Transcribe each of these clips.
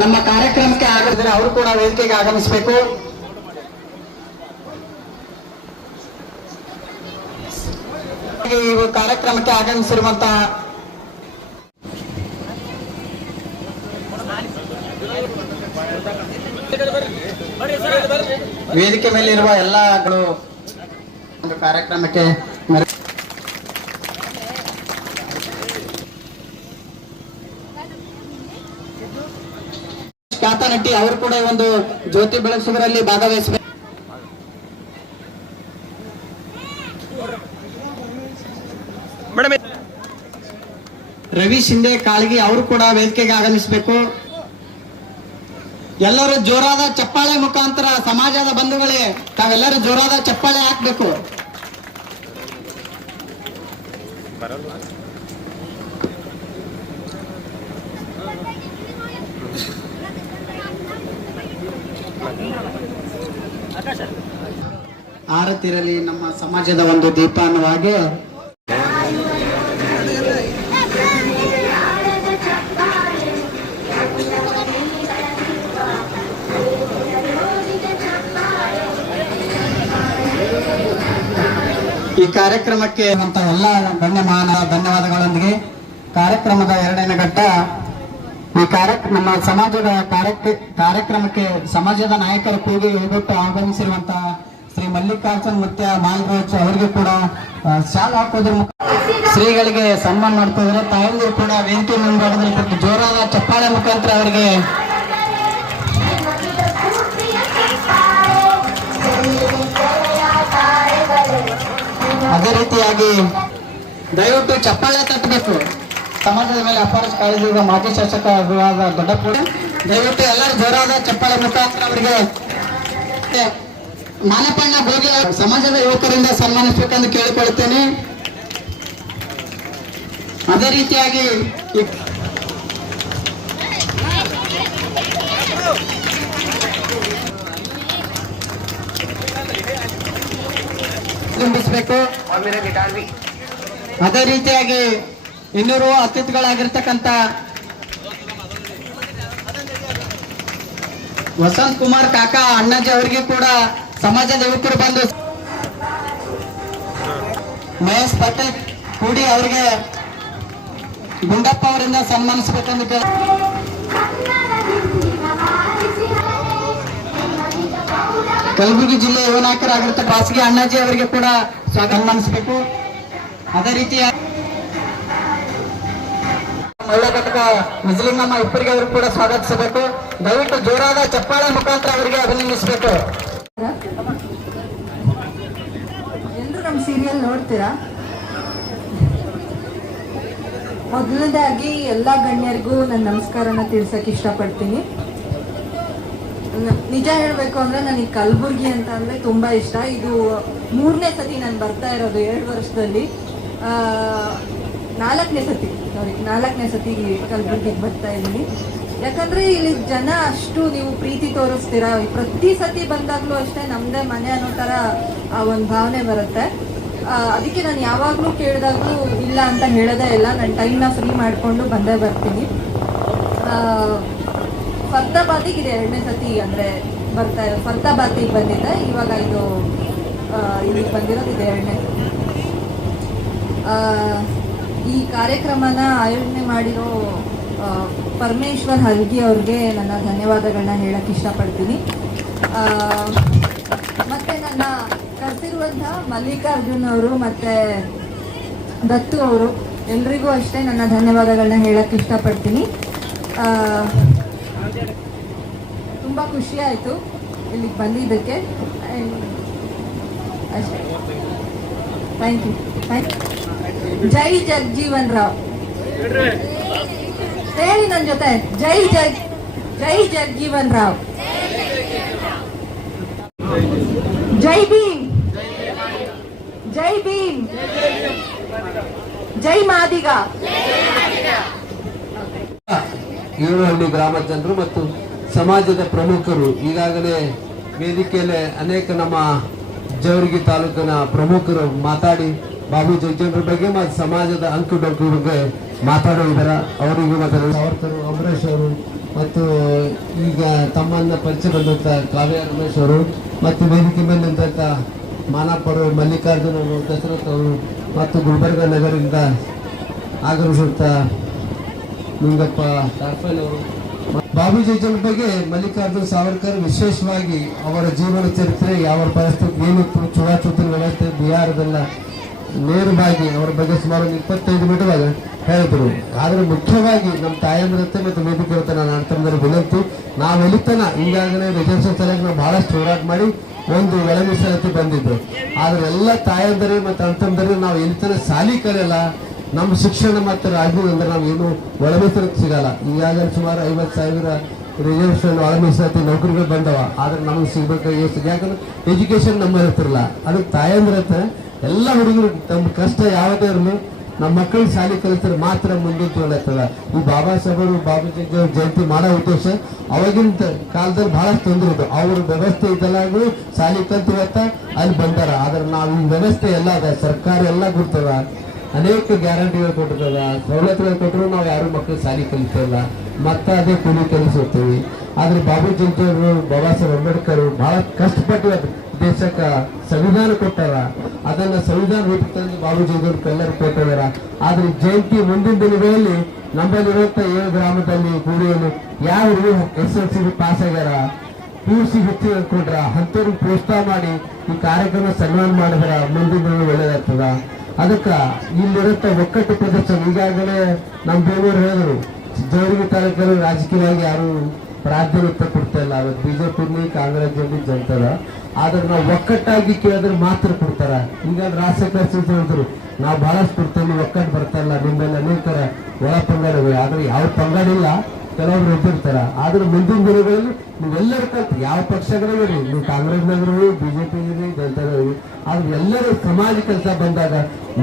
ನಮ್ಮ ಕಾರ್ಯಕ್ರಮಕ್ಕೆ ಆಗದಿದ್ರೆ ಅವರು ಕೂಡ ವೇದಿಕೆಗೆ ಆಗಮಿಸಬೇಕು. ಈ ಕಾರ್ಯಕ್ರಮಕ್ಕೆ ಆಗಮಿಸಿರುವಂತಹ ವೇದಿಕೆ ಮೇಲೆ ಇರುವ ಎಲ್ಲಗಳು ಒಂದು ಕಾರ್ಯಕ್ರಮಕ್ಕೆ ಖ್ಯಾತ ನಟಿ ಅವರು ಕೂಡ ಒಂದು ಜ್ಯೋತಿ ಬೆಳಗಿಸುವುದರಲ್ಲಿ ಭಾಗವಹಿಸಬೇಕು. ರವಿ ಶಿಂದೆ ಕಾಳಗಿ ಅವರು ಕೂಡ ವೇದಿಕೆಗೆ ಆಗಮಿಸಬೇಕು. ಎಲ್ಲರೂ ಜೋರಾದ ಚಪ್ಪಾಳೆ ಮುಖಾಂತರ ಸಮಾಜದ ಬಂಧುಗಳೇ ತಾವೆಲ್ಲರೂ ಜೋರಾದ ಚಪ್ಪಾಳೆ ಹಾಕ್ಬೇಕು. ಆರತಿರಲಿ ನಮ್ಮ ಸಮಾಜದ ಒಂದು ದೀಪ ಅನ್ನುವ ಹಾಗೆ ಈ ಕಾರ್ಯಕ್ರಮಕ್ಕೆ ಎಲ್ಲ ಧನ್ಯವಾದಗಳೊಂದಿಗೆ ಕಾರ್ಯಕ್ರಮದ ಎರಡನೇ ಘಟ್ಟ ನಮ್ಮ ಸಮಾಜದ ಕಾರ್ಯಕ್ರಮಕ್ಕೆ ಸಮಾಜದ ನಾಯಕರ ಕೂಗಿ ಹೋಗ್ಬಿಟ್ಟು ಆಗಮಿಸಿರುವಂತಹ ಶ್ರೀ ಮಲ್ಲಿಕಾರ್ಜುನ್ ಮುತ್ಯ ಮಾಲ್ರಾಜ್ ಅವರಿಗೆ ಕೂಡ ಶಾಲ್ ಹಾಕೋದ್ರ ಶ್ರೀಗಳಿಗೆ ಸನ್ಮಾನ ಮಾಡ್ತಾ ಇದ್ದಾರೆ. ತಾಯಂದಿರು ಕೂಡ ವೇದಿಕೆ ಮುಂದೆ ಜೋರಾದ ಚಪ್ಪಾಳೆ ಮುಖಾಂತರ ಅವರಿಗೆ ಅದೇ ರೀತಿಯಾಗಿ ದಯವಿಟ್ಟು ಚಪ್ಪಾಳೆ ತಟ್ಟಬೇಕು. ಸಮಾಜದ ಮೇಲೆ ಅಪಾರ ಕಾಳಜಿ ಇರುವ ಮಾಜಿ ಶಾಸಕ ದೊಡ್ಡಪುರ ದಯವಿಟ್ಟು ಎಲ್ಲರೂ ಜೋರಾದ ಚಪ್ಪಾಳೆ ಮುಖಾಂತರ ಅವರಿಗೆ ಮಾನಪಣ್ಣ ಗೋಗಿ ಸಮಾಜದ ಯುವಕರಿಂದ ಸನ್ಮಾನಿಸಬೇಕೆಂದು ಕೇಳಿಕೊಳ್ಳುತ್ತೇನೆ. ಅದೇ ರೀತಿಯಾಗಿ ತುಂಬಿಸಬೇಕು. ಅದೇ ರೀತಿಯಾಗಿ ಇನ್ನೂರು ಅತಿಥಿಗಳಾಗಿರ್ತಕ್ಕಂಥ ವಸಂತ್ ಕುಮಾರ್ ಕಾಕಾ ಅಣ್ಣಾಜಿ ಅವರಿಗೆ ಕೂಡ ಸಮಾಜದ ಯುವಕರು ಬಂದು ಮಹೇಶ್ ಪಟೇಲ್ ಕೂಡಿ ಅವರಿಗೆ ಗುಂಡಪ್ಪ ಅವರಿಂದ ಸನ್ಮಾನಿಸಬೇಕೆಂದು ಕಲಬುರಗಿ ಜಿಲ್ಲೆ ಯುವ ನಾಯಕರಾಗಿರ್ತ ಖಾಸಗಿ ಅಣ್ಣಾಜಿ ಅವರಿಗೆ ಕೂಡ ಸನ್ಮಾನಿಸಬೇಕು. ಅದೇ ರೀತಿಯ ಮಹಿಳಾ ಘಟಕ ನಿಜಲಿಂಗಮ್ಮ ಇಬ್ಬರಿಗೆ ಅವರು ಕೂಡ ಸ್ವಾಗತಿಸಬೇಕು. ದಯವಿಟ್ಟು ಜೋರಾದ ಚಪ್ಪಾಳೆ ಮುಖಾಂತರ ಅವರಿಗೆ ಅಭಿನಂದಿಸಬೇಕು. ಎಲ್ಲರೂ ನಮ್ಮ ಸೀರಿಯಲ್ ನೋಡ್ತೀರಾ? ಮೊದಲನೇದಾಗಿ ಎಲ್ಲ ಗಣ್ಯರಿಗೂ ನನ್ನ ನಮಸ್ಕಾರನ ತಿಳಿಸಕ್ಕೆ ಇಷ್ಟಪಡ್ತೀನಿ. ನಿಜ ಹೇಳಬೇಕು ಅಂದರೆ ನನಗೆ ಕಲಬುರ್ಗಿ ಅಂತ ಅಂದರೆ ತುಂಬ ಇಷ್ಟ. ಇದು 3ನೇ ಸತಿ ನಾನು ಬರ್ತಾ ಇರೋದು 7 ವರ್ಷದಲ್ಲಿ. 4ನೇ ಸತಿ ಕಲಬುರ್ಗಿಗೆ ಬರ್ತಾ ಇದ್ದೀನಿ. ಯಾಕಂದರೆ ಇಲ್ಲಿ ಜನ ಅಷ್ಟು ನೀವು ಪ್ರೀತಿ ತೋರಿಸ್ತೀರಾ. ಪ್ರತಿ ಸತಿ ಬಂದಾಗಲೂ ಅಷ್ಟೇ ನಮ್ಮದೇ ಮನೆ ಅನ್ನೋ ಥರ ಒಂದು ಭಾವನೆ ಬರುತ್ತೆ. ಅದಕ್ಕೆ ನಾನು ಯಾವಾಗಲೂ ಕೇಳಿದಾಗಲೂ ಇಲ್ಲ ಅಂತ ಹೇಳೋದೇ ಇಲ್ಲ. ನನ್ನ ಟೈಮ್ನ ಫ್ರೀ ಮಾಡಿಕೊಂಡು ಬಂದೇ ಬರ್ತೀನಿ. ಫರ್ದಾಬಾದಿಗೆ ಇದೆ 2ನೇ ಸತಿ ಅಂದರೆ ಬರ್ತಾ ಇರೋದು. ಫರ್ದಾಬಾದಿಗೆ ಬಂದಿದ್ದೆ, ಇವಾಗ ಇದು ಇಲ್ಲಿಗೆ ಬಂದಿರೋದು ಇದೆ 2ನೇ ಸತಿ. ಈ ಕಾರ್ಯಕ್ರಮನ ಆಯೋಜನೆ ಮಾಡಿರೋ ಪರಮೇಶ್ವರ್ ಹಲ್ಗಿ ಅವ್ರಿಗೆ ನನ್ನ ಧನ್ಯವಾದಗಳನ್ನ ಹೇಳಕ್ಕೆ ಇಷ್ಟಪಡ್ತೀನಿ. ಮತ್ತು ನನ್ನ ಕರೆಸಿರುವಂಥ ಮಲ್ಲಿಕಾರ್ಜುನ್ ಅವರು ಮತ್ತು ದತ್ತು ಅವರು ಎಲ್ರಿಗೂ ಅಷ್ಟೇ ನನ್ನ ಧನ್ಯವಾದಗಳನ್ನ ಹೇಳಕ್ಕೆ ಇಷ್ಟಪಡ್ತೀನಿ. ತುಂಬ ಖುಷಿ ಆಯಿತು ಇಲ್ಲಿಗೆ ಬಂದಿದ್ದಕ್ಕೆ. ಅಷ್ಟೇ, ಥ್ಯಾಂಕ್ ಯು. ಜೈ ಜಗಜೀವನ್ ರಾವ್ ಹೇಳಿ ನನ್ನ ಜೊತೆ. ಜೈ ಜಗಜೀವನ್ ರಾವ್. ಜೈ ಭೀಮ್, ಜೈ ಭೀಮ್, ಜೈ ಮಾದಿಗ. ಈರುಹಳ್ಳಿ ಗ್ರಾಮದ ಜನರು ಮತ್ತು ಸಮಾಜದ ಪ್ರಮುಖರು ಈಗಾಗಲೇ ವೇದಿಕೆಯಲ್ಲಿ ಅನೇಕ ನಮ್ಮ ಜವರ್ಗಿ ತಾಲೂಕಿನ ಪ್ರಮುಖರು ಮಾತಾಡಿ ಬಾಬು ಜಗಜೀವನ್ ಬಗ್ಗೆ ಮತ್ತು ಸಮಾಜದ ಅಂಕು ಡೊಂಕು ಬಗ್ಗೆ ಮಾತಾಡೋದಿದ್ದಾರೆ. ಅವರಿಗೂ ಮತ್ತು ಸಾವರ್ತರು, ಅಂಬರೀಶ್ ಅವರು ಮತ್ತು ಈಗ ತಮ್ಮನ್ನ ಪರಿಚಯ ಬಂದಂಥ ಕಾವ್ಯ ರಮೇಶ್ ಅವರು ಮತ್ತು ವೇದಿಕೆ ಮೇಲೆ ನಿಂತ ಮಾನಪ್ಪರು, ಮಲ್ಲಿಕಾರ್ಜುನ್ ಅವರು, ದಶರಥ್ ಅವರು ಮತ್ತು ಗುಲ್ಬರ್ಗ ನಗರದಿಂದ ಆಗಮಿಸಿದಂಥ ನಿಂಗಪ್ಪ ಟಾರ್ಫಲ್ ಅವರು. ಬಾಬು ಜಗಜೀವನ್ ಬಗ್ಗೆ ಮಲ್ಲಿಕಾರ್ಜುನ್ ಸಾವರ್ಕರ್ ವಿಶೇಷವಾಗಿ ಅವರ ಜೀವನ ಚರಿತ್ರೆ, ಯಾವ ಪರಿಸ್ಥಿತಿ ಏನಿತ್ತು, ಚುನಾಚೂತಿನ ವ್ಯವಸ್ಥೆ, ಬಿಹಾರದೆಲ್ಲ ನೇರವಾಗಿ ಅವರ ಬಗ್ಗೆ ಸುಮಾರು 25 ಮಿನಿಟ್ ಹೇಳಿದ್ರು. ಆದ್ರೆ ಮುಖ್ಯವಾಗಿ ನಮ್ಮ ತಾಯಂದ್ರತೆ ಮತ್ತು ವೇದಿಕೆ ಇರುತ್ತೆ ನಾನು ಅಣ್ತಂದ್ರೆ ವಿನಂತಿ, ನಾವು ಎಲಿತನ ಈಗಾಗಲೇ ರಿಸರ್ವೇಷನ್ ಸಲುವಾಗಿ ನಾವು ಬಹಳಷ್ಟು ಹೋರಾಟ ಮಾಡಿ ಒಂದು ಒಳ ಮೀಸಲಾತಿ ಬಂದಿದ್ದು. ಆದ್ರೆ ಎಲ್ಲ ತಾಯಂದರೆ ಮತ್ತು ಅಣ್ತಂದರೆ ನಾವು ಎಲಿತನ ಸಾಲಿ ಕಲಿಯಲ್ಲ, ನಮ್ಮ ಶಿಕ್ಷಣ ಮತ್ತು ರಾಜ್ಯ ಅಂದ್ರೆ ನಾವು ಏನು ಒಳ ಮೀಸಲಾತಿ ಸಿಗಲ್ಲ. ಈಗಾಗಲೇ ಸುಮಾರು 50,000 ರಿಸರ್ವೇಷನ್ ಒಳ ಮೀಸಲಾತಿ ನೌಕರಿಗಳು ಬಂದವ, ಆದ್ರೆ ನಮಗೆ ಸಿಗ್ಬೇಕಾಗಿ ಯಾಕಂದ್ರೆ ಎಜುಕೇಶನ್ ನಮ್ಮಲ್ಲಿ ಇರ್ತಿರಲ್ಲ. ಅದಕ್ಕೆ ತಾಯಂದ್ರತೆ ಎಲ್ಲ ಹುಡುಗರು ತಮ್ಮ ಕಷ್ಟ ಯಾವುದೇ ಇರಲಿ ನಮ್ಮ ಮಕ್ಕಳಿಗೆ ಶಾಲೆ ಕಲಿತಾರೆ ಮಾತ್ರ ಮುಂದೆ ತೊಗೊಳತ್ತದ. ಈ ಬಾಬಾ ಸಾಹೇಬರು ಬಾಬಾ ಜಗಜೀವನ್ ಜಯಂತಿ ಮಾಡೋ ಉದ್ದೇಶ ಅವಾಗಿನ ಕಾಲದಲ್ಲಿ ಬಹಳಷ್ಟು ತೊಂದರೆ ಇತ್ತು. ಅವ್ರ ವ್ಯವಸ್ಥೆ ಇದೆಲ್ಲಾಗೂ ಶಾಲೆ ಕಲ್ತು ಅಲ್ಲಿ ಬಂದಾರ. ಆದ್ರೆ ನಾವು ಈ ವ್ಯವಸ್ಥೆ ಎಲ್ಲ ಅದ, ಸರ್ಕಾರ ಎಲ್ಲ ಕೊಡ್ತದ, ಅನೇಕ ಗ್ಯಾರಂಟಿಗಳು ಕೊಟ್ಟಿರ್ತದ, ಸವಲತ್ತುಗಳು ಕೊಟ್ಟರು ನಾವು ಯಾರು ಮಕ್ಕಳು ಶಾಲೆ ಕಲಿತಿಲ್ಲ, ಮತ್ತೆ ಅದೇ ಕೂಲಿ ಕೆಲಸ ಹೋಗ್ತೀವಿ. ಆದ್ರೆ ಬಾಬು ಜಗಜೀವನ್ ಬಾಬಾ ಸಾಹೇಬ್ ಅಂಬೇಡ್ಕರ್ ಬಹಳ ಕಷ್ಟಪಟ್ಟು ದೇಶಕ್ಕೆ ಸಂವಿಧಾನ ಕೊಟ್ಟಾರ. ಅದನ್ನ ಸಂವಿಧಾನ ರೂಪಕ್ಕೆ ತಂದು ಬಾಬು ಜಗಜೀವನ್ ಎಲ್ಲರೂ ಕೊಟ್ಟಿದಾರ. ಆದ್ರೆ ಜಯಂತಿ ಮುಂದಿನ ದಿನಗಳಲ್ಲಿ ನಮ್ಮಲ್ಲಿರುವಂತ 7 ಗ್ರಾಮದಲ್ಲಿ ಕೂಡಿಯಲ್ಲಿ ಯಾವ SLC ಪಾಸ್ ಆಗ್ಯಾರ, PUC ಹೆಚ್ಚು ಕೊಟ್ರ ಅಂತವ್ರಿಗೆ ಪ್ರೋತ್ಸಾಹ ಮಾಡಿ ಈ ಕಾರ್ಯಕ್ರಮ ಸನ್ಮಾನ ಮಾಡಿದ್ರ ಮುಂದಿನ ದಿನ ಒಳ್ಳೇದಾಗ್ತದ. ಅದಕ್ಕ ಇಲ್ಲಿರುತ್ತ ಒಕ್ಕಟ್ಟು ಪ್ರದರ್ಶನ ಈಗಾಗಲೇ ನಮ್ಮ ಬೇಲೂರು ಹೇಳಿದ್ರು, ಜವರಿಗೆ ತಾಲೂಕಲ್ಲಿ ರಾಜಕೀಯವಾಗಿ ಯಾರು ಪ್ರಾಧಾನ್ಯತೆ ಕೊಡ್ತಾ ಇಲ್ಲ. ಅವತ್ತು ಬಿಜೆಪಿ ಕಾಂಗ್ರೆಸ್ ಜನತದ. ಆದ್ರೆ ನಾವು ಒಕ್ಕಟ್ಟಾಗಿ ಕೇಳಿದ್ರೆ ಮಾತ್ರ ಕೊಡ್ತಾರ. ಈಗ ರಾಜಶೇಖರ್ ಹೇಳಿದ್ರು ನಾವು ಬಹಳಷ್ಟು ಕೊಡ್ತೇವೆ, ಒಕ್ಕಟ್ಟು ಬರ್ತಾ ಇಲ್ಲ, ನಿಮ್ಮಲ್ಲಿ ಅನೇಕರ ಒಳ ಪಂಗಡವೆ, ಆದ್ರೆ ಯಾವ ಪಂಗಡಿಲ್ಲ, ಕೆಲವೊಬ್ರು ಎದ್ದಿರ್ತಾರ. ಆದ್ರೆ ಮುಂದಿನ ದಿನಗಳಲ್ಲಿ ನೀವೆಲ್ಲರೂ ಕಲ್ತು ಯಾವ ಪಕ್ಷಗಳಿರಿ, ನೀವು ಕಾಂಗ್ರೆಸ್ನಾಗ್ರಿ, ಬಿಜೆಪಿ ಜನತಾದವ್ರಿ, ಆದ್ರೆ ಎಲ್ಲರೂ ಸಮಾಜ ಕೆಲಸ ಬಂದಾಗ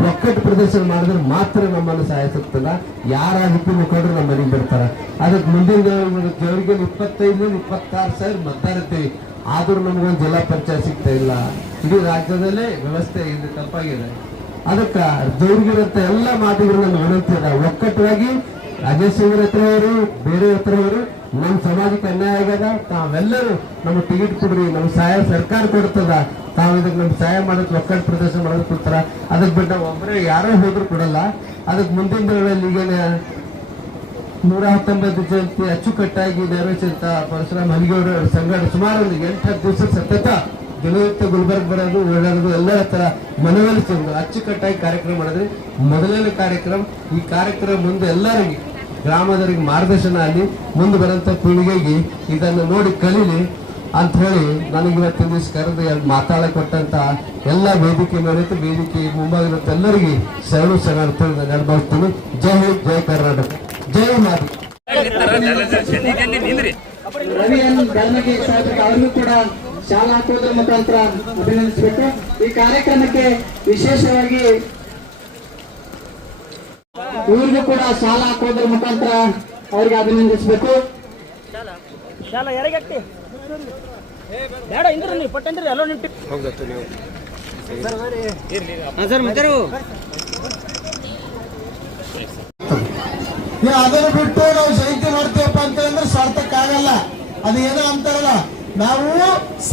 ಒಕ್ಕಟ್ಟು ಪ್ರದರ್ಶನ ಮಾಡಿದ್ರೆ ಮಾತ್ರ ನಮ್ಮನ್ನು ಸಹಾಯಿಸುತ್ತಲ್ಲ. ಯಾರ ರೀತಿ ಮುಖಂಡರು ನಮ್ಮ ಮನೆಗೆ ಬರ್ತಾರ. ಅದಕ್ಕೆ ಮುಂದಿನ ಜವರಿಗೆ 25,000-26,000 ಮತದಾರ ಇರ್ತೀವಿ, ಆದ್ರೂ ನಮಗೊಂದು ಜಿಲ್ಲಾ ಪಂಚಾಯತ್ ಸಿಗ್ತಾ ಇಲ್ಲ. ಇಡೀ ರಾಜ್ಯದಲ್ಲೇ ವ್ಯವಸ್ಥೆ ಇದು ತಪ್ಪಾಗಿದೆ. ಅದಕ್ಕೆ ಜವರಿಗಿರಂತ ಎಲ್ಲ ಮಾತುಗಳು ನನ್ನ ವಿನಂತಿ ಅದ, ಒಕ್ಕಟ್ಟವಾಗಿ ರಾಜೇಶ್ ಹತ್ರ ಅವರು ಬೇರೆ ಹತ್ರ ಅವರು ನಮ್ಮ ಸಮಾಜಕ್ಕೆ ಅನ್ಯಾಯ ಆಗ್ಯದ, ತಾವೆಲ್ಲರೂ ನಮ್ಮ ಟಿಕೆಟ್ ಕೊಡ್ರಿ, ನಮ್ಮ ಸಹಾಯ ಸರ್ಕಾರ ಕೊಡ್ತದ, ತಾವು ಇದಕ್ಕೆ ನಮ್ಗೆ ಸಹಾಯ ಮಾಡೋದು ಒಕ್ಕಟ್ಟು ಪ್ರದರ್ಶನ ಮಾಡೋದು ಕೊಡ್ತಾರ. ಅದಕ್ಕೆ ಬಿಟ್ಟ ಒಬ್ಬರೇ ಯಾರೋ ಹೋದ್ರು ಕೊಡಲ್ಲ. ಅದಕ್ಕೆ ಮುಂದಿನ ದಿನಗಳಲ್ಲಿ ಈಗ 119 ಜಯಂತಿ ಅಚ್ಚುಕಟ್ಟಾಗಿ ನೆರವೇರಿಸಿದಂತ ಪರಶುರಾಮ್ ಹಲಿಗೇವರು ಸಂಘಟ ಸುಮಾರು ಒಂದು 8-10 ದಿವಸ ಸತತ ದಿನನಿತ್ಯ ಗುಲ್ಬರ್ಗ ಬರೋದು ಓಡಾಡೋದು ಎಲ್ಲ ತರ ಮನವೊಲಿಸಿದ್ರು. ಅಚ್ಚುಕಟ್ಟಾಗಿ ಕಾರ್ಯಕ್ರಮ ಮಾಡಿದ್ರೆ ಮೊದಲನೇ ಕಾರ್ಯಕ್ರಮ. ಈ ಕಾರ್ಯಕ್ರಮ ಮುಂದೆ ಎಲ್ಲರಿಗೆ ಗ್ರಾಮದವರಿಗೆ ಮಾರ್ಗದರ್ಶನ ಆಗಲಿ, ಮುಂದೆ ಬರೋಂಥ ಪೀಳಿಗೆಗೆ ಇದನ್ನು ನೋಡಿ ಕಲೀಲಿ ಅಂತ ಹೇಳಿ ನನಗೆ ಇವತ್ತಿನ ದಿವಸ ಕರೆದು ಮಾತಾಡಕ್ಕೆ ಕೊಟ್ಟಂತ ಎಲ್ಲ ವೇದಿಕೆ ನೋಡಿತ್ತು, ವೇದಿಕೆ ಮುಂಭಾಗದಂತ ಎಲ್ಲರಿಗೆ ಶರಣು ಶರಣಾರ್ಥಿ ನೆರವೇರಿಸ್ತೀನಿ. ಜೈ ಹಿಂದ್, ಜೈ ಕರ್ನಾಟಕ, ಜೈ ಮಾದಿ. ರವಿ ಧರ್ಮಗಿ ಸಾಹೇಬ್ ಅವ್ರಿಗೂ ಕೂಡ ಶಾಲಾ ಹಾಕೋದ್ರ ಮುಖಾಂತರ ಅಭಿನಂದಿಸಬೇಕು. ಈ ಕಾರ್ಯಕ್ರಮಕ್ಕೆ ವಿಶೇಷವಾಗಿ ಇವ್ರಿಗೂ ಕೂಡ ಶಾಲಾ ಹಾಕೋದ್ರ ಮುಖಾಂತರ ಅವ್ರಿಗೆ ಅಭಿನಂದಿಸಬೇಕು. ಅದನ್ನು ಬಿಟ್ಟು ನಾವು ಜಯಂತಿ ಮಾಡ್ತೀವಪ್ಪ ಅಂತಂದ್ರೆ ಸಾರ್ಥಕ ಆಗಲ್ಲ. ಅದು ಏನೋ ಅಂತಾರಲ್ಲ, ನಾವು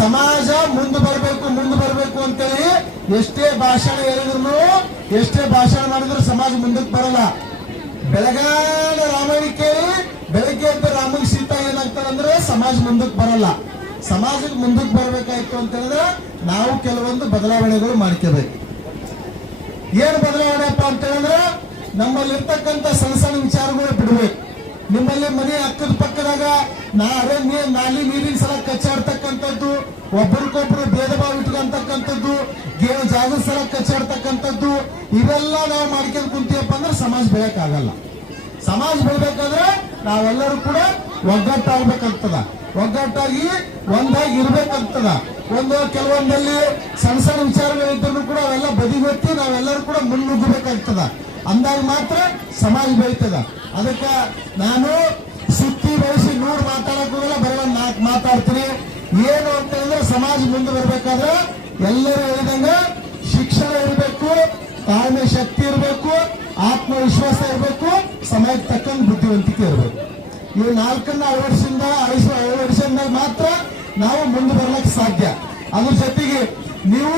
ಸಮಾಜ ಮುಂದೆ ಬರ್ಬೇಕು ಅಂತೇಳಿ ಎಷ್ಟೇ ಭಾಷಣ ಹೇಳಿದ್ರು, ಎಷ್ಟೇ ಭಾಷಣ ಮಾಡಿದ್ರು ಸಮಾಜ ಮುಂದಕ್ಕೆ ಬರಲ್ಲ. ಬೆಳಗಾನ ರಾಮಾಯಣ ಕೇಳಿ ಬೆಳಗ್ಗೆ ಎದ್ದು ರಾಮನಿಗೆ ಸೀತಾ ಏನಾಗ್ತಾರಂದ್ರೆ ಸಮಾಜ ಮುಂದಕ್ಕೆ ಬರಲ್ಲ. ಸಮಾಜಕ್ಕೆ ಮುಂದಕ್ಕೆ ಬರ್ಬೇಕಾಯ್ತು ಅಂತ ಹೇಳಿದ್ರೆ ನಾವು ಕೆಲವೊಂದು ಬದಲಾವಣೆಗಳು ಮಾಡ್ಕೋಬೇಕು. ಏನ್ ಬದಲಾವಣೆಪ್ಪ ಅಂತ ಹೇಳಿದ್ರೆ ನಮ್ಮಲ್ಲಿ ಇರ್ತಕ್ಕಂಥ ಸಣ್ಣ ಸಣ್ಣ ವಿಚಾರಗಳು ಬಿಡ್ಬೇಕು. ನಿಮ್ಮಲ್ಲಿ ಮನೆ ಅಕ್ಕದ ಪಕ್ಕದಾಗ ನಾಲಿ ನೀರಿನ ಸಲ ಕಚ್ಚಾಡ್ತಕ್ಕಂಥದ್ದು, ಒಬ್ಬರಿಗೊಬ್ರು ಭೇದ ಭಾವ ಇಟ್ಕೊಂತಕ್ಕಂಥದ್ದು, ಜಾಗದ ಸಲ ಕಚ್ಚಾಡ್ತಕ್ಕಂಥದ್ದು, ಇವೆಲ್ಲ ನಾವು ಮಾಡ್ಕೊಂಡು ಕುಂತೀವಪ್ಪ ಅಂದ್ರೆ ಸಮಾಜ ಬೆಳಕಾಗಲ್ಲ. ಸಮಾಜ ಬೆಳಬೇಕಾದ್ರೆ ನಾವೆಲ್ಲರೂ ಕೂಡ ಒಗ್ಗಟ್ಟಾಗ್ಬೇಕಾಗ್ತದ, ಒಗ್ಗಟ್ಟಾಗಿ ಒಂದಾಗಿ ಇರ್ಬೇಕಾಗ್ತದ. ಕೆಲವೊಂದಲ್ಲಿ ಸಣ್ಣ ಸಣ್ಣ ವಿಚಾರಗಳಿದ್ರೂ ಕೂಡ ಅವೆಲ್ಲ ಬದಿಗೊತ್ತಿ ನಾವೆಲ್ಲರೂ ಕೂಡ ಮುನ್ನುಗ್ಗಬೇಕಾಗ್ತದ. ಅಂದಾಗ ಮಾತ್ರ ಸಮಾಜ ಬೆಳೀತದ. ಅದಕ್ಕೆ ನಾನು ಸುತ್ತಿ ಬೆಳೆಸಿ 100 ಮಾತಾಡಕ್ ಹೋಗಲ್ಲ, ಬರೀ 4 ಮಾತಾಡ್ತೀನಿ. ಏನು ಅಂತ ಹೇಳಿದ್ರೆ ಸಮಾಜ ಮುಂದೆ ಬರ್ಬೇಕಾದ್ರೆ ಎಲ್ಲರೂ ಹೇಳಿದಂಗ ಶಿಕ್ಷಣ ಇರಬೇಕು, ತಾಳ್ಮೆ ಶಕ್ತಿ ಇರಬೇಕು, ಆತ್ಮವಿಶ್ವಾಸ ಇರಬೇಕು, ಸಮಯಕ್ಕೆ ತಕ್ಕಂತ ಬುದ್ಧಿವಂತಿಕೆ ಇರಬೇಕು. ಈ 4ನ್ನ ಅಳವಡಿಸಿದಾಗ ಮಾತ್ರ ನಾವು ಮುಂದೆ ಬರ್ಲಿಕ್ಕೆ ಸಾಧ್ಯ. ಅದ್ರ ಜೊತೆಗೆ ನೀವು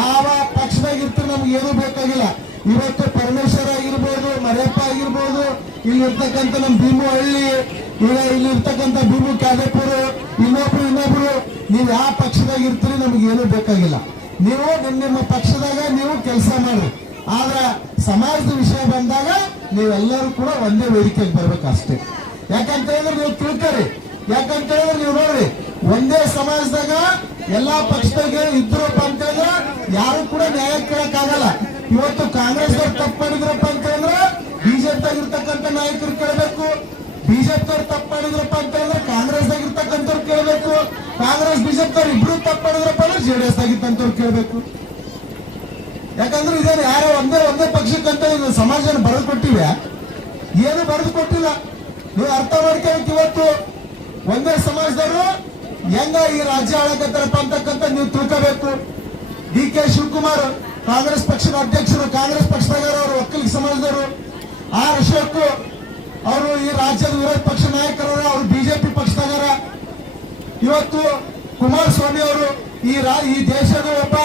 ಯಾವ ಪಕ್ಷದಾಗ ಇರ್ತೀರಿ ನಮ್ಗೆ ಏನೂ ಬೇಕಾಗಿಲ್ಲ. ಇವತ್ತು ಪರಮೇಶ್ವರ ಆಗಿರ್ಬೋದು, ಮರೆಯಪ್ಪ ಆಗಿರ್ಬೋದು, ಇಲ್ಲಿ ಇರ್ತಕ್ಕಂಥ ನಮ್ಮ ಭೀಮು ಹಳ್ಳಿ, ಈಗ ಇಲ್ಲಿ ಇರ್ತಕ್ಕಂಥ ಭೀಮು ಕ್ಯಾದೇಪುರ, ಇನ್ನೊಬ್ರು ನೀವು ಯಾವ ಪಕ್ಷದಾಗ ಇರ್ತೀರಿ ನಮ್ಗೆ ಏನೂ ಬೇಕಾಗಿಲ್ಲ. ನೀವು ನಿಮ್ಮ ಪಕ್ಷದಾಗ ನೀವು ಕೆಲಸ ಮಾಡ್ರಿ. ಆದ್ರೆ ಸಮಾಜದ ವಿಷಯ ಬಂದಾಗ ನೀವೆಲ್ಲರೂ ಕೂಡ ಒಂದೇ ವೇದಿಕೆಗೆ ಬರ್ಬೇಕಷ್ಟೇ. ಯಾಕಂತ ಹೇಳಿದ್ರೆ ನೀವು ತಿಳ್ಕೊರಿ. ಯಾಕಂತ ಹೇಳಿದ್ರೆ ನೀವು ನೋಡ್ರಿ, ಒಂದೇ ಸಮಾಜದಾಗ ಎಲ್ಲಾ ಪಕ್ಷದಾಗ ಇದ್ರಪ್ಪ ಅಂತ ಹೇಳಿದ್ರೆ ಯಾರು ಕೂಡ ನ್ಯಾಯ ಕೇಳಕ್ಕಾಗಲ್ಲ. ಇವತ್ತು ಕಾಂಗ್ರೆಸ್ದವ್ರು ತಪ್ಪು ಮಾಡಿದ್ರಪ್ಪ ಅಂತ ಹೇಳಿದ್ರೆ ಬಿಜೆಪಿ ಇರ್ತಕ್ಕಂಥ ನಾಯಕರು ಕೇಳಬೇಕು. ಬಿಜೆಪಿ ಅವ್ರು ತಪ್ಪು ಮಾಡಿದ್ರಪ್ಪ ಅಂತ ಹೇಳಿದ್ರೆ ಕಾಂಗ್ರೆಸ್ದಾಗ ಇರ್ತಕ್ಕಂಥವ್ರು ಕೇಳಬೇಕು. ಕಾಂಗ್ರೆಸ್ ಬಿಜೆಪಿ ಅವ್ರು ಇಬ್ರು ತಪ್ಪು ಮಾಡಿದ್ರಪ್ಪ ಅಂದ್ರೆ ಜೆಡಿಎಸ್ ಆಗಿತ್ತಂತವ್ರು ಕೇಳಬೇಕು. ಯಾಕಂದ್ರೆ ಇದೇನು ಯಾರೋ ಒಂದೇ ಪಕ್ಷಕ್ಕಂತ ಇದು ಸಮಾಜನ ಬರೆದು ಕೊಟ್ಟಿವೆ, ಏನು ಬರೆದು ಕೊಟ್ಟಿಲ್ಲ. ನೀವು ಅರ್ಥ ಮಾಡ್ಕೋಬೇಕು. ಇವತ್ತು ಒಂದೇ ಸಮಾಜದವರು ಹೆಂಗ ಈ ರಾಜ್ಯ ಆಳಕತ್ತಾರಪ್ಪ ಅಂತಕ್ಕಂಥ ನೀವು ತಿಳ್ಕೋಬೇಕು. ಡಿ.ಕೆ. ಶಿವಕುಮಾರ್ ಕಾಂಗ್ರೆಸ್ ಪಕ್ಷದ ಅಧ್ಯಕ್ಷರು, ಕಾಂಗ್ರೆಸ್ ಪಕ್ಷದಾಗ ಅವರು ಒಕ್ಕಲಿಗ ಸಮಾಜದವರು. ಆರ್ ಅಶೋಕ್ ಅವರು ಈ ರಾಜ್ಯದ ವಿರೋಧ ಪಕ್ಷ ನಾಯಕರು, ಅವರು ಬಿಜೆಪಿ ಪಕ್ಷದಾಗಾರ. ಇವತ್ತು ಕುಮಾರಸ್ವಾಮಿ ಅವರು ಈ ದೇಶದ ಒಬ್ಬ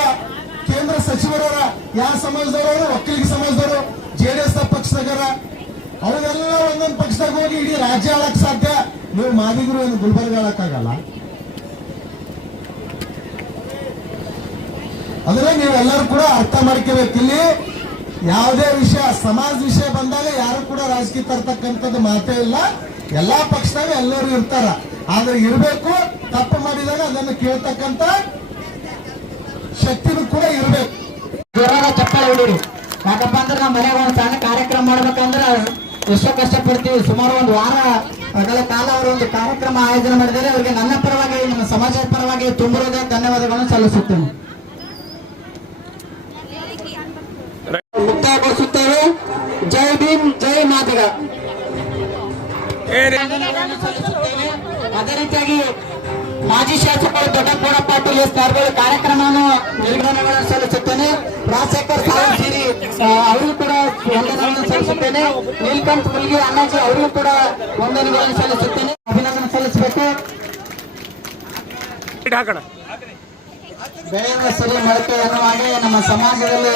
ಕೇಂದ್ರ ಸಚಿವರವರ ಯಾವ ಸಮಾಜದವರು, ಒಕ್ಕಲಿಗ ಸಮಾಜದವರು, ಜೆಡಿಎಸ್ ಪಕ್ಷದಾಗಾರ. ಅವರೆಲ್ಲ ಒಂದೊಂದು ಪಕ್ಷದಾಗ ಹೋಗಿ ಇಡೀ ರಾಜ್ಯ ಆಳಕ್ ಸಾಧ್ಯ. ನೀವು ಮಾದಿಗರು ಏನು ಗುಲ್ಬರ್ಗ ಆಳಕ್ಕಾಗಲ್ಲ. ಅದನ್ನ ನೀವೆಲ್ಲರೂ ಕೂಡ ಅರ್ಥ ಮಾಡ್ಕೋಬೇಕು. ಇಲ್ಲಿ ಯಾವುದೇ ವಿಷಯ, ಸಮಾಜ ವಿಷಯ ಬಂದಾಗ ಯಾರು ಕೂಡ ರಾಜಕೀಯ ತರ್ತಕ್ಕಂಥದ್ದು ಮಾತೇ ಇಲ್ಲ. ಎಲ್ಲಾ ಪಕ್ಷದಾಗ ಎಲ್ಲರೂ ಇರ್ತಾರ. ಆದ್ರೆ ಇರಬೇಕು, ತಪ್ಪು ಮಾಡಿದಾಗ ಅದನ್ನು ಕೇಳ್ತಕ್ಕಂಥ ಶಕ್ತಿನೂ ಕೂಡ ಇರಬೇಕು. ಜೋರಾದ ಚಪ್ಪಾಳೆ ಹೊಡೀರಿ. ಯಾಕಪ್ಪ ಅಂದ್ರೆ ನಮ್ಮ ಮನೆಗೆ ಒಂದು ಸಣ್ಣ ಕಾರ್ಯಕ್ರಮ ಮಾಡ್ಬೇಕಂದ್ರೆ ಎಷ್ಟೋ ಕಷ್ಟಪಡ್ತೀವಿ. ಸುಮಾರು ಒಂದು ವಾರಗಳ ಕಾಲ ಅವರು ಒಂದು ಕಾರ್ಯಕ್ರಮ ಆಯೋಜನೆ ಮಾಡಿದರೆ ಅವರಿಗೆ ನನ್ನ ಪರವಾಗಿ, ನಮ್ಮ ಸಮಾಜದ ಪರವಾಗಿ ತುಂಬ ಧನ್ಯವಾದಗಳನ್ನು ಸಲ್ಲಿಸುತ್ತೇನೆ. ಮುಕ್ತಾಯಗೊಳಿಸುತ್ತೇವೆ. ಜೈ ಭೀಮ್, ಜೈ ಮಾದಿಗ. ಅದೇ ರೀತಿಯಾಗಿ ಮಾಜಿ ಶಾಸಕರು ದೊಡ್ಡಪ್ಪಗೌಡ ಪಾಟೀಲ್ ಕಾರ್ಗಳು ಕಾರ್ಯಕ್ರಮವನ್ನು ನಿರ್ವಹಣೆಗಳನ್ನು ಸಲ್ಲಿಸುತ್ತೇನೆ. ರಾಜಶೇಖರ್ ಸಾವಂತೇರಿ ಅವರಿಗೂ ಕೂಡ ವಂದನೆಗಳನ್ನು ಸಲ್ಲಿಸುತ್ತೇನೆ. ನೀಲಕಂಠ ಮುಲ್ಗಿ ಅಣ್ಣಾಜಿ ಅವರಿಗೂ ಕೂಡ ವಂದನೆಗಳನ್ನು ಸಲ್ಲಿಸುತ್ತೇನೆ, ಅಭಿನಂದನೆ ಸಲ್ಲಿಸಬೇಕು. ಬೆಳೆಯುವ ಸಿರಿ ಮೊಳಕೆ ಅನ್ನುವ ಹಾಗೆ ನಮ್ಮ ಸಮಾಜದಲ್ಲಿ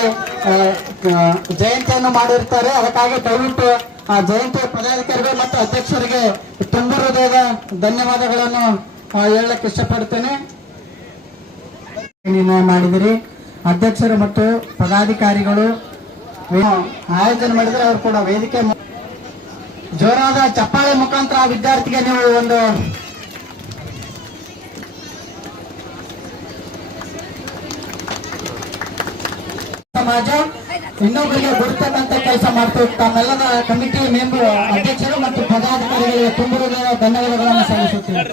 ಜಯಂತಿಯನ್ನು ಮಾಡಿರ್ತಾರೆ. ಅದಕ್ಕಾಗಿ ದಯವಿಟ್ಟು ಆ ಜಯಂತಿಯ ಪದಾಧಿಕಾರಿಗಳು ಮತ್ತು ಅಧ್ಯಕ್ಷರಿಗೆ ತುಂಬ ಹೃದಯದ ಧನ್ಯವಾದಗಳನ್ನು ಹೇಳಕ್ಕೆ ಇಷ್ಟಪಡ್ತೇನೆ. ನಿರ್ಣಯ ಮಾಡಿದಿರಿ. ಅಧ್ಯಕ್ಷರು ಮತ್ತು ಪದಾಧಿಕಾರಿಗಳು ಆಯೋಜನೆ ಮಾಡಿದರೆ ಅವರು ಕೂಡ ವೇದಿಕೆ ಜೋರಾದ ಚಪ್ಪಾಳೆ ಮುಖಾಂತರ ಆ ವಿದ್ಯಾರ್ಥಿಗೆ ನೀವು ಒಂದು ಸಮಾಜ ಇನ್ನೊಬ್ಬರಿಗೆ ಗುರುತಕ್ಕಂತ ಕೆಲಸ ಮಾಡ್ತೀವಿ. ತಮ್ಮೆಲ್ಲದ ಕಮಿಟಿ ಮೆಂಬರ್, ಅಧ್ಯಕ್ಷರು ಮತ್ತು ಪದಾಧಿಕಾರಿಗಳಿಗೆ ತುಂಬ ಧನ್ಯವಾದಗಳನ್ನು ಸಲ್ಲಿಸುತ್ತೀವಿ.